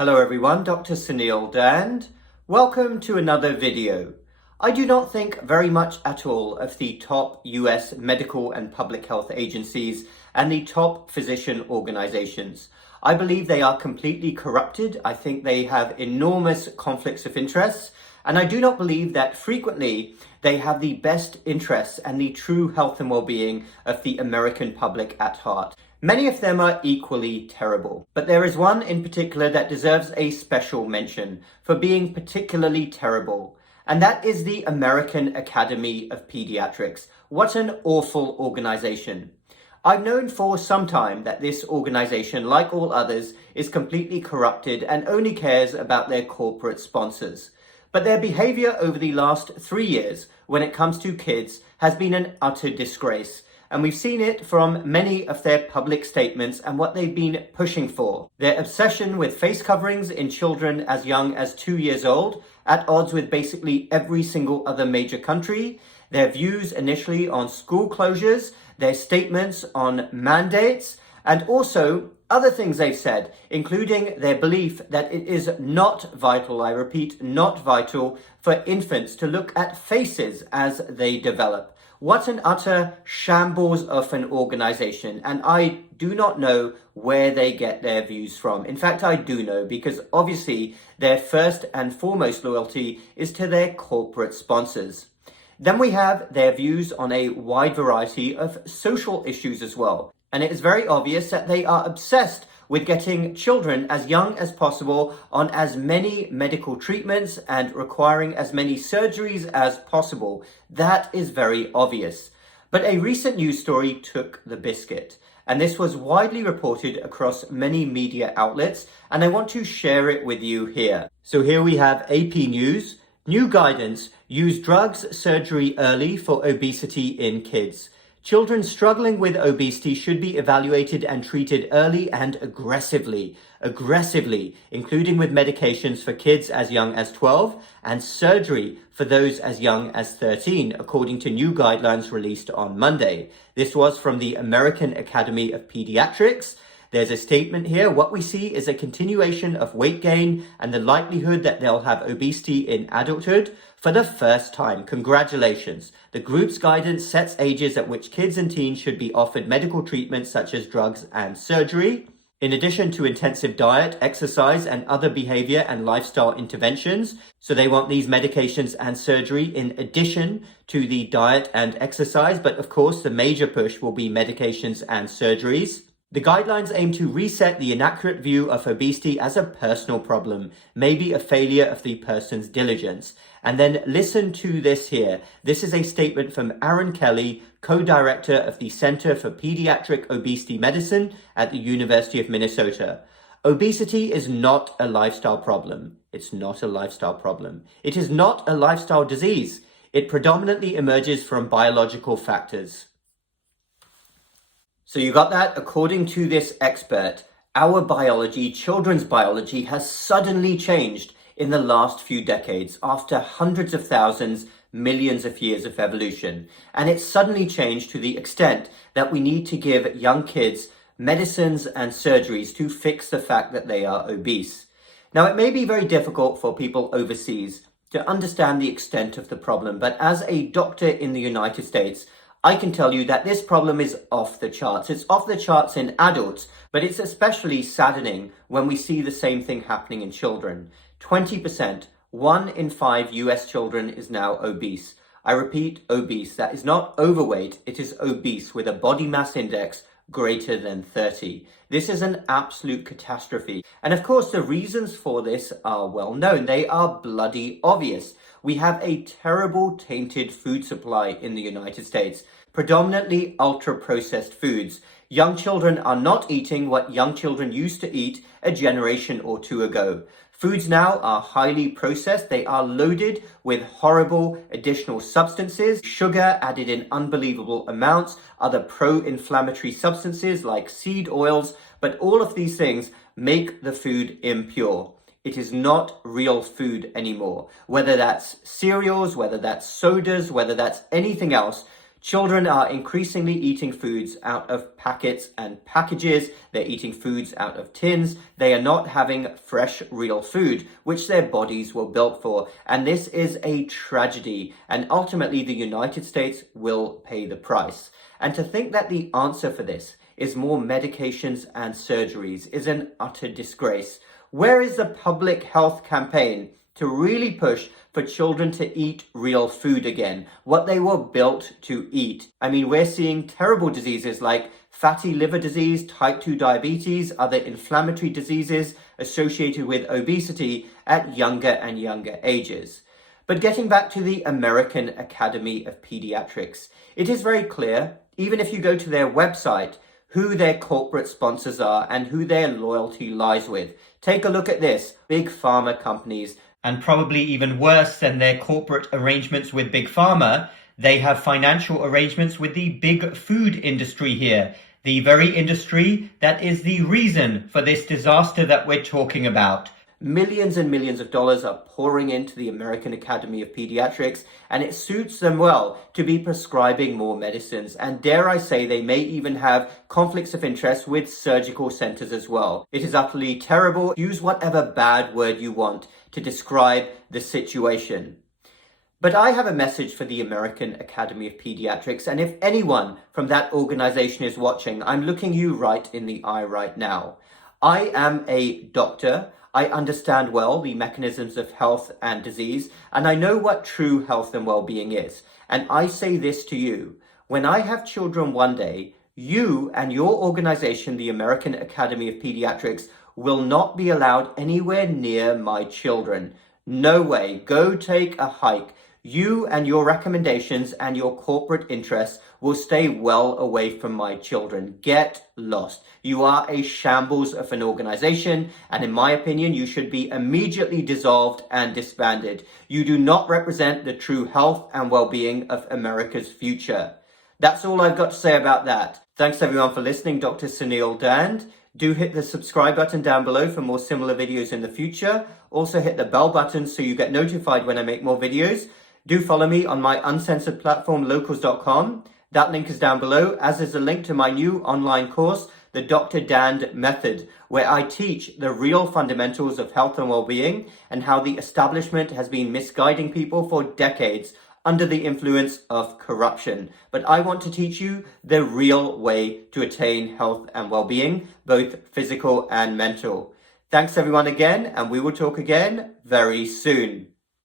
Hello everyone, Dr. Suneel Dhand. Welcome to another video. I do not think very much at all of the top US medical and public health agencies and the top physician organizations. I believe they are completely corrupted. I think they have enormous conflicts of interest, and I do not believe that frequently they have the best interests and the true health and well-being of the American public at heart. Many of them are equally terrible, but there is one in particular that deserves a special mention for being particularly terrible, and that is the American Academy of Pediatrics. What an awful organization. I've known for some time that this organization, like all others, is completely corrupted and only cares about their corporate sponsors. But their behavior over the last 3 years when it comes to kids has been an utter disgrace. And we've seen it from many of their public statements and what they've been pushing for. Their obsession with face coverings in children as young as 2 years old, at odds with basically every single other major country. Their views initially on school closures, their statements on mandates, and also other things they've said, including their belief that it is not vital, I repeat, not vital for infants to look at faces as they develop. What an utter shambles of an organization, and I do not know where they get their views from. In fact, I do know, because obviously their first and foremost loyalty is to their corporate sponsors. Then we have their views on a wide variety of social issues as well. And it is very obvious that they are obsessed with getting children as young as possible on as many medical treatments and requiring as many surgeries as possible. That is very obvious. But a recent news story took the biscuit, and this was widely reported across many media outlets, and I want to share it with you here. So here we have AP News. New guidance: use drugs surgery early for obesity in kids. Children struggling with obesity should be evaluated and treated early and aggressively, including with medications for kids as young as 12 and surgery for those as young as 13, according to new guidelines released on Monday. This was from the American Academy of Pediatrics. There's a statement here. What we see is a continuation of weight gain and the likelihood that they'll have obesity in adulthood for the first time. Congratulations. The group's guidance sets ages at which kids and teens should be offered medical treatments such as drugs and surgery, in addition to intensive diet, exercise, and other behavior and lifestyle interventions. So they want these medications and surgery in addition to the diet and exercise. But of course, the major push will be medications and surgeries. The guidelines aim to reset the inaccurate view of obesity as a personal problem, maybe a failure of the person's diligence. And then listen to this here. This is a statement from Aaron Kelly, co-director of the Center for Pediatric Obesity Medicine at the University of Minnesota. Obesity is not a lifestyle problem. It's not a lifestyle problem. It is not a lifestyle disease. It predominantly emerges from biological factors. So you got that? According to this expert, our biology, children's biology, has suddenly changed in the last few decades after hundreds of thousands, millions of years of evolution. And it's suddenly changed to the extent that we need to give young kids medicines and surgeries to fix the fact that they are obese. Now, it may be very difficult for people overseas to understand the extent of the problem, but as a doctor in the United States, I can tell you that this problem is off the charts. It's off the charts in adults, but it's especially saddening when we see the same thing happening in children. 20%, 1 in 5 US children is now obese. I repeat, obese. That is not overweight, it is obese with a body mass index greater than 30. This is an absolute catastrophe. And of course, the reasons for this are well known. They are bloody obvious. We have a terrible tainted food supply in the United States, predominantly ultra-processed foods. Young children are not eating what young children used to eat a generation or two ago. Foods now are highly processed. They are loaded with horrible additional substances, sugar added in unbelievable amounts, other pro-inflammatory substances like seed oils, but all of these things make the food impure. It is not real food anymore. Whether that's cereals, whether that's sodas, whether that's anything else, Children are increasingly eating foods out of packets and packages. They're eating foods out of tins. They are not having fresh, real food, which their bodies were built for. And this is a tragedy. And ultimately, the United States will pay the price. And to think that the answer for this is more medications and surgeries is an utter disgrace. Where is the public health campaign to really push for children to eat real food again, what they were built to eat? I mean, we're seeing terrible diseases like fatty liver disease, type 2 diabetes, other inflammatory diseases associated with obesity at younger and younger ages. But getting back to the American Academy of Pediatrics, it is very clear, even if you go to their website, who their corporate sponsors are and who their loyalty lies with. Take a look at this. Big pharma companies, and probably even worse than their corporate arrangements with Big Pharma, they have financial arrangements with the big food industry here. The very industry that is the reason for this disaster that we're talking about. Millions and millions of dollars are pouring into the American Academy of Pediatrics, and it suits them well to be prescribing more medicines. And dare I say, they may even have conflicts of interest with surgical centers as well. It is utterly terrible. Use whatever bad word you want to describe the situation. But I have a message for the American Academy of Pediatrics, and if anyone from that organization is watching, I'm looking you right in the eye right now. I am a doctor. I understand well the mechanisms of health and disease, and I know what true health and well-being is. And I say this to you, when I have children one day, you and your organization, the American Academy of Pediatrics, will not be allowed anywhere near my children. No way. Go take a hike. You and your recommendations and your corporate interests will stay well away from my children. Get lost. You are a shambles of an organization, and in my opinion, you should be immediately dissolved and disbanded. You do not represent the true health and well-being of America's future. That's all I've got to say about that. Thanks everyone for listening. Dr. Suneel Dhand. Do hit the subscribe button down below for more similar videos in the future. Also hit the bell button so you get notified when I make more videos. Do follow me on my uncensored platform, locals.com. That link is down below, as is a link to my new online course, the Dr. Dhand Method, where I teach the real fundamentals of health and well-being and how the establishment has been misguiding people for decades under the influence of corruption. But I want to teach you the real way to attain health and well-being, both physical and mental. Thanks everyone again, and we will talk again very soon.